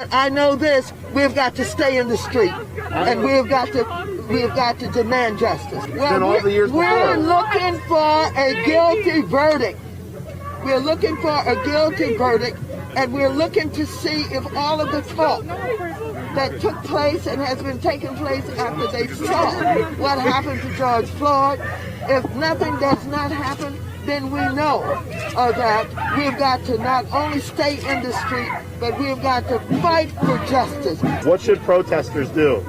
I know this, we've got to stay in the street, and we've got to demand justice. Well, we're looking for a guilty verdict. We're looking for a guilty verdict, and we're looking to see if all of the talk that took place and has been taking place after they saw what happened to George Floyd, if nothing does not happen, then we know that we've got to not only stay in the street, but we've got to fight for justice. What should protesters do?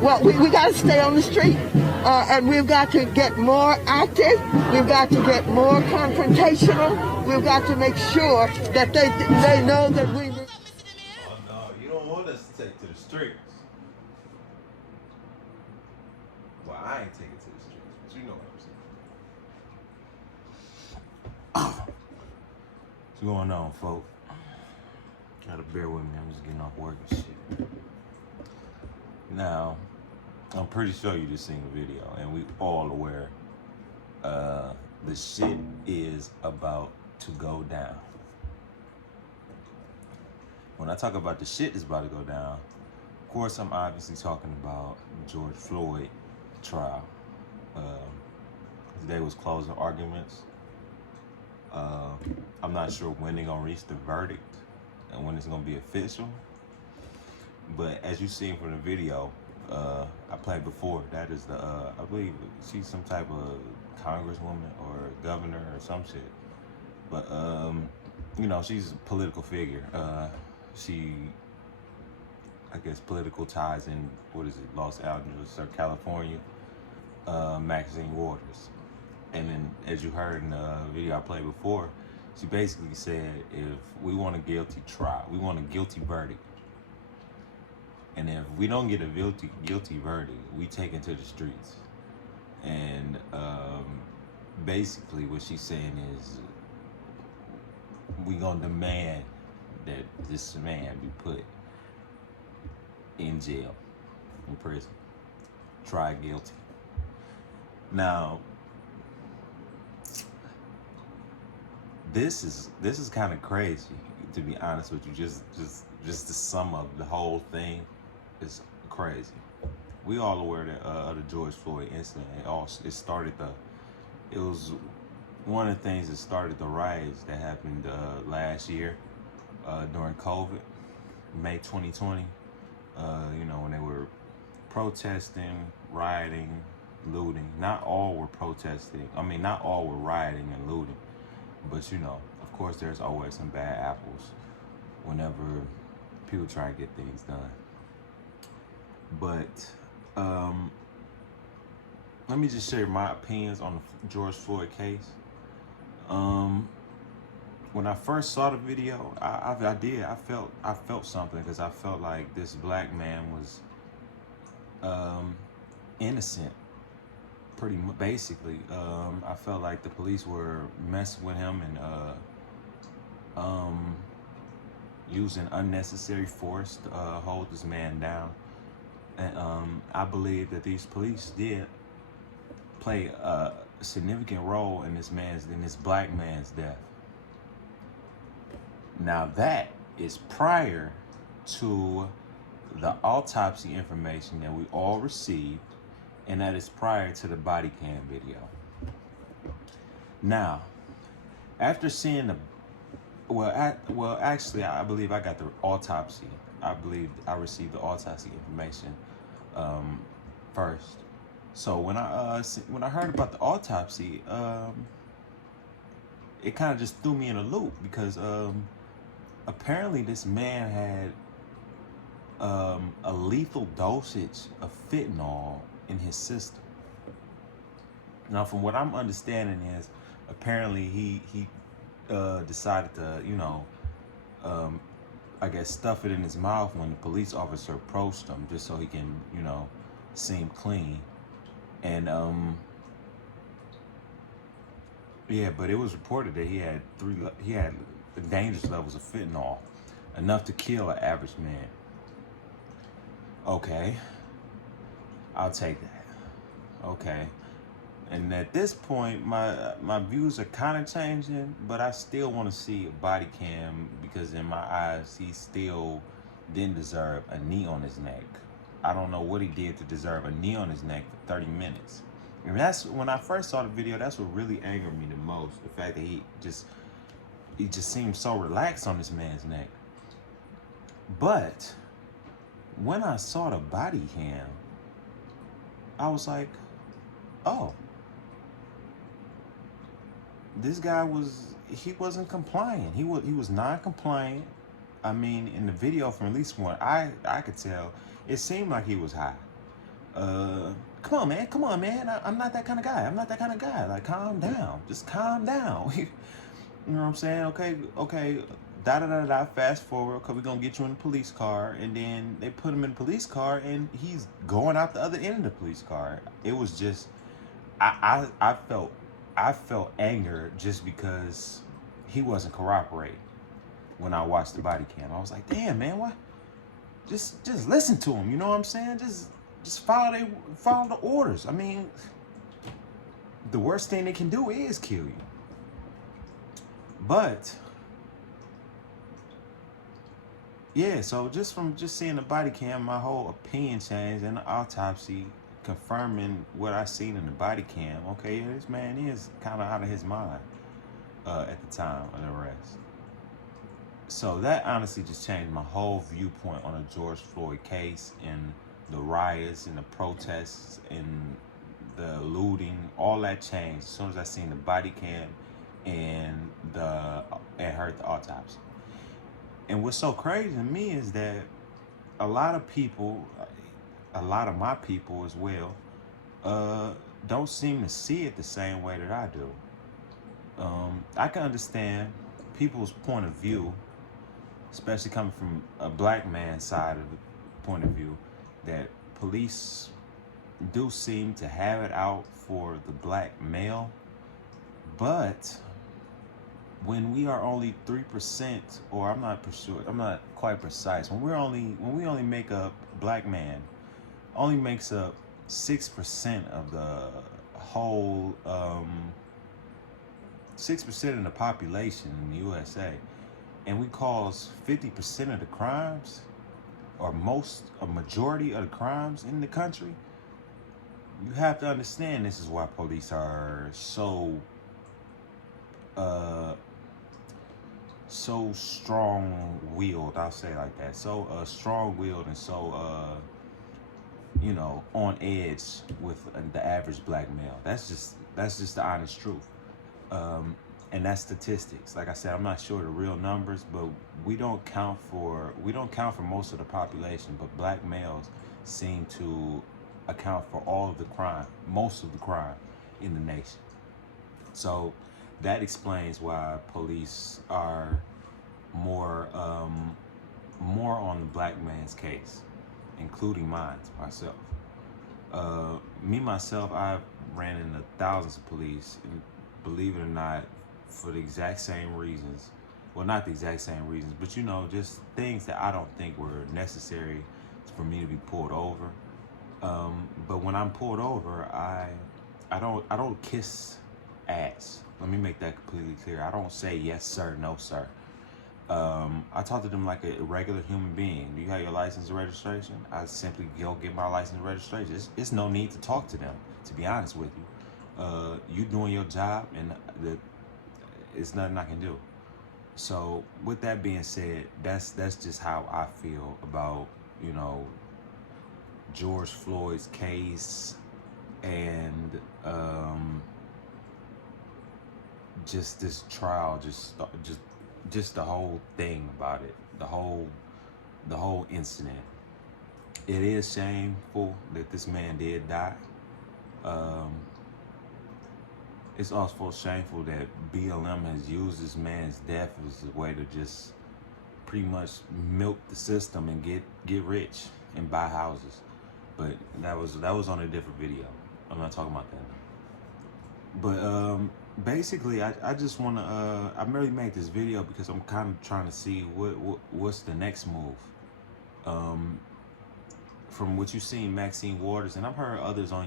Well, we got to stay on the street, and we've got to get more active. We've got to get more confrontational. We've got to make sure that they know that we... Oh, no, you don't want us to take to the streets. Well, I ain't taking to the streets, but you know what I'm saying. What's going on, folks? Gotta bear with me, I'm just getting off work and shit. Now, I'm pretty sure you just seen the video, and we all aware the shit is about to go down. When I talk about the shit is about to go down, of course I'm obviously talking about George Floyd trial. Today was closing arguments. I'm not sure when they're gonna reach the verdict and when it's gonna be official. But as you seen from the video, I played before, that is the, I believe she's some type of congresswoman or governor or some shit. But, you know, she's a political figure. She, I guess, political ties in, what is it, Los Angeles or California, Maxine Waters. And then, as you heard in the video I played before, she basically said, if we want a guilty trial, we want a guilty verdict. And if we don't get a guilty verdict, we take it to the streets. And basically what she's saying is, we gonna demand that this man be put in jail, in prison, tried guilty. Now, this is kind of crazy, to be honest with you. Just to sum up the whole thing is crazy. We all aware that of the George Floyd incident. It was one of the things that started the riots that happened last year during COVID, May 2020. You know, when they were protesting, rioting, looting. Not all were protesting. I mean, not all were rioting and looting. But, you know, of course, there's always some bad apples whenever people try to get things done. But let me just share my opinions on the George Floyd case. When I first saw the video, I felt something, because I felt like this black man was innocent. Pretty basically, I felt like the police were messing with him and using unnecessary force to hold this man down. And I believe that these police did play a significant role in this black man's death. Now that is prior to the autopsy information that we all received, and that is prior to the body cam video. Now, after seeing actually, I believe I got the autopsy. I believe I received the autopsy information first. So when I heard about the autopsy, it kind of just threw me in a loop, because apparently this man had a lethal dosage of fentanyl in his system. Now, from what I'm understanding is, apparently he decided to, you know, I guess stuff it in his mouth when the police officer approached him, just so he can, you know, seem clean. And yeah, but it was reported that he had dangerous levels of fentanyl, enough to kill an average man. Okay, I'll take that. Okay. And at this point, my views are kind of changing, but I still want to see a body cam, because in my eyes, he's still didn't deserve a knee on his neck. I don't know what he did to deserve a knee on his neck for 30 minutes. And that's when I first saw the video, that's what really angered me the most. The fact that he just seemed so relaxed on this man's neck. But when I saw the body cam, I was like, oh, this guy he wasn't complying. He was non-compliant. I mean, in the video from at least one, I could tell, it seemed like he was high. Come on, man. I'm not that kind of guy. I'm not that kind of guy. Like, calm down. Just calm down. You know what I'm saying? Okay. Fast forward, because we're going to get you in the police car. And then they put him in the police car, and he's going out the other end of the police car. It was just, I felt anger just because he wasn't cooperating when I watched the body cam. I was like, damn, man, what? Just listen to him. You know what I'm saying? Just follow the orders. I mean, the worst thing they can do is kill you. But yeah, so just from seeing the body cam, my whole opinion changed, and the autopsy confirming what I seen in the body cam. Okay, yeah, this man is kind of out of his mind at the time of the arrest. So that honestly just changed my whole viewpoint on the George Floyd case, and the riots and the protests and the looting. All that changed as soon as I seen the body cam and heard the autopsy. And what's so crazy to me is that a lot of people, a lot of my people as well, don't seem to see it the same way that I do. I can understand people's point of view, especially coming from a black man's side of the point of view, that police do seem to have it out for the black male. But when we are only 3%, or I'm not quite precise, when we only make up, black man only makes up 6% of the whole 6% of the population in the USA, and we cause 50% of the crimes, or a majority of the crimes in the country, you have to understand this is why police are so strong-willed, I'll say it like that. So strong-willed and so on edge with the average black male. That's just the honest truth. And that's statistics. Like I said, I'm not sure the real numbers, but we don't count for most of the population, but black males seem to account for all of the crime, most of the crime in the nation. So that explains why police are more on the black man's case, including mine, myself. Myself, I've ran into thousands of police, and believe it or not, for the exact same reasons. Well, not the exact same reasons, but just things that I don't think were necessary for me to be pulled over. But when I'm pulled over, I don't kiss ass. Let me make that completely clear. I don't say yes sir, no sir. I talk to them like a regular human being. Do you have your license and registration? I simply go get my license and registration. It's no need to talk to them, to be honest with you. You doing your job, and it's nothing I can do. So with that being said, that's just how I feel about George Floyd's case, and just this trial, just the whole thing about it, the whole incident. It is shameful that this man did die. It's also shameful that BLM has used this man's death as a way to just pretty much milk the system and get rich and buy houses. But that was on a different video. I'm not talking about that now. But basically, I just want to I merely made this video because I'm kind of trying to see what's the next move. From what you've seen, Maxine Waters, and I've heard others on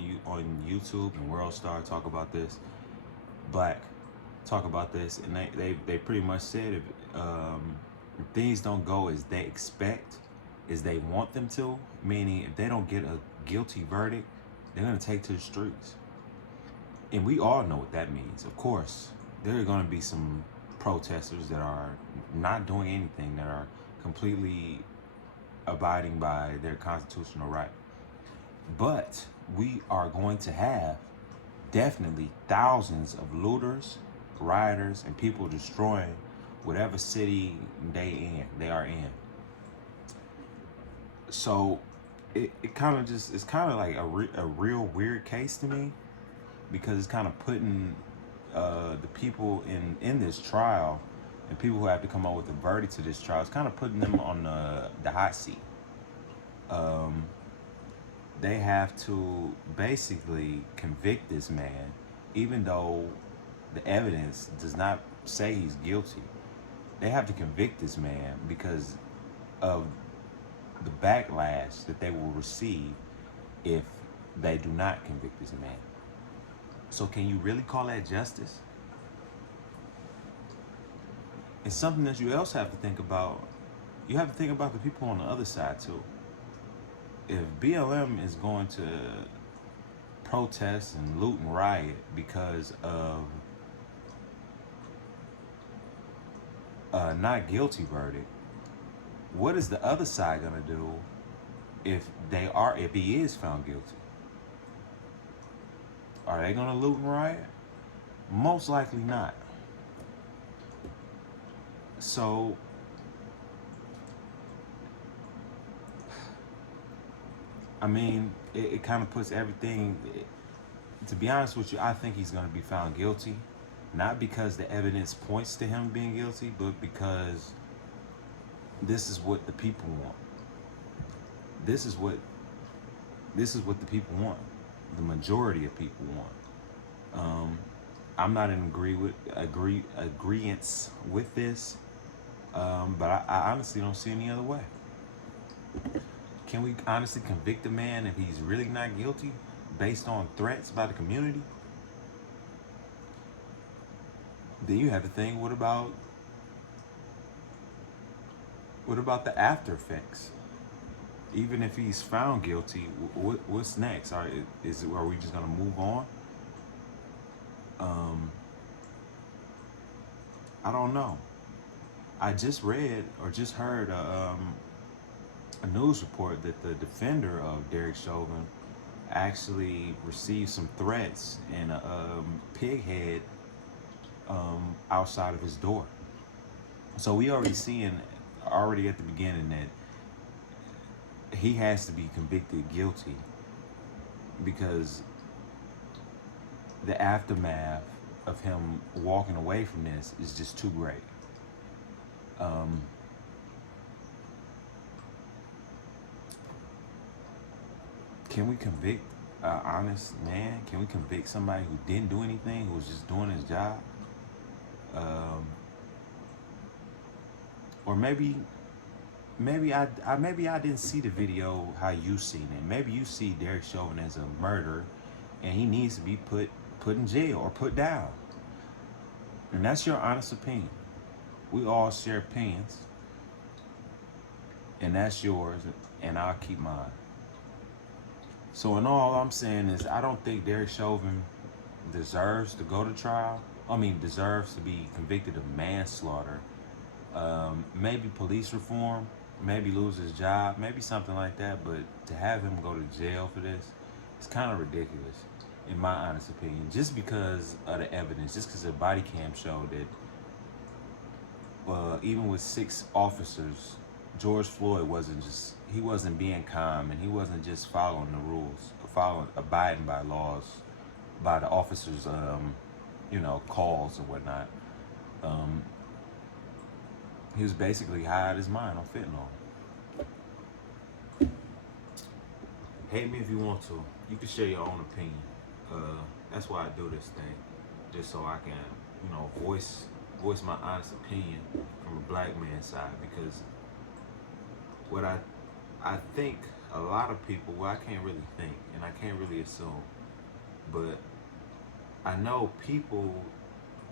YouTube and World Star talk about this, Black talk about this, and they pretty much said if things don't go as they expect, is they want them to, meaning if they don't get a guilty verdict, they're going to take to the streets. And we all know what that means. Of course, there are going to be some protesters that are not doing anything, that are completely abiding by their constitutional right. But we are going to have definitely thousands of looters, rioters, and people destroying whatever city they are in. So it kind of just, it's kind of like a real weird case to me, because it's kind of putting the people in this trial, and people who have to come up with a verdict to this trial, it's kind of putting them on the hot seat. They have to basically convict this man, even though the evidence does not say he's guilty. They have to convict this man because of the backlash that they will receive if they do not convict this man. So can you really call that justice? It's something that you also have to think about. You have to think about the people on the other side too. If BLM is going to protest and loot and riot because of a not guilty verdict, what is the other side gonna do if he is found guilty? Are they gonna loot and riot? Most likely not. So I mean, it kind of puts everything, to be honest with you, I think he's going to be found guilty, not because the evidence points to him being guilty, but because this is what the people want. This is what the people want. The majority of people want. I'm not in agreeance with this, but I honestly don't see any other way. Can we honestly convict a man if he's really not guilty based on threats by the community? Then you have to think, what about the after effects? Even if he's found guilty, what's next? Are we just gonna move on? I don't know. I just read or just heard a news report that the defender of Dereck Chauvin actually received some threats and a pig head outside of his door. So we already at the beginning that he has to be convicted guilty, because the aftermath of him walking away from this is just too great. Can we convict an honest man? Can we convict somebody who didn't do anything, who was just doing his job? Or maybe I didn't see the video how you seen it. Maybe you see Dereck Chauvin as a murderer, and he needs to be put in jail or put down. And that's your honest opinion. We all share opinions, and that's yours, and I'll keep mine. So in all I'm saying is, I don't think Dereck Chauvin deserves to go to trial. Deserves to be convicted of manslaughter. Maybe police reform, maybe lose his job, maybe something like that. But to have him go to jail for this, it's kind of ridiculous, in my honest opinion. Just because of the evidence, just because the body cam showed that even with 6 officers, George Floyd wasn't being calm, and he wasn't just following the rules, abiding by laws, by the officers' calls and whatnot. He was basically high out of his mind on fentanyl. Hate me if you want to. You can share your own opinion. That's why I do this thing, just so I can, voice my honest opinion from a black man's side. Because what I think a lot of people, well, I can't really think, and I can't really assume, but I know people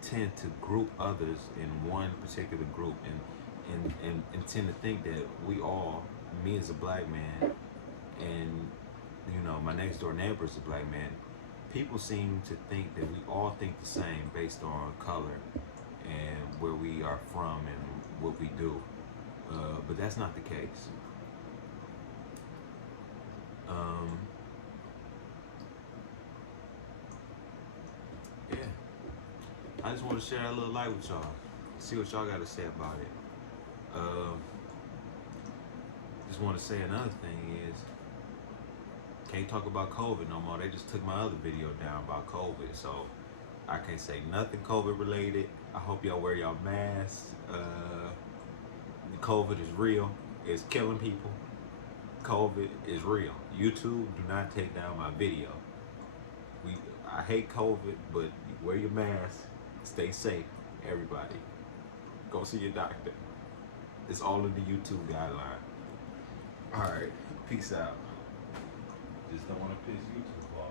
tend to group others in one particular group and tend to think that we all me as a black man, and you know, my next door neighbor is a black man, people seem to think that we all think the same based on color and where we are from and what we do. But that's not the case. Yeah. I just want to share a little light with y'all. See what y'all got to say about it. Just want to say another thing is, can't talk about COVID no more. They just took my other video down about COVID, so I can't say nothing COVID related. I hope y'all wear y'all masks. COVID is real. It's killing people. COVID is real. YouTube, do not take down my video. I hate COVID, but wear your mask. Stay safe, everybody. Go see your doctor. It's all in the YouTube guideline. All right, peace out. Just don't want to piss YouTube off.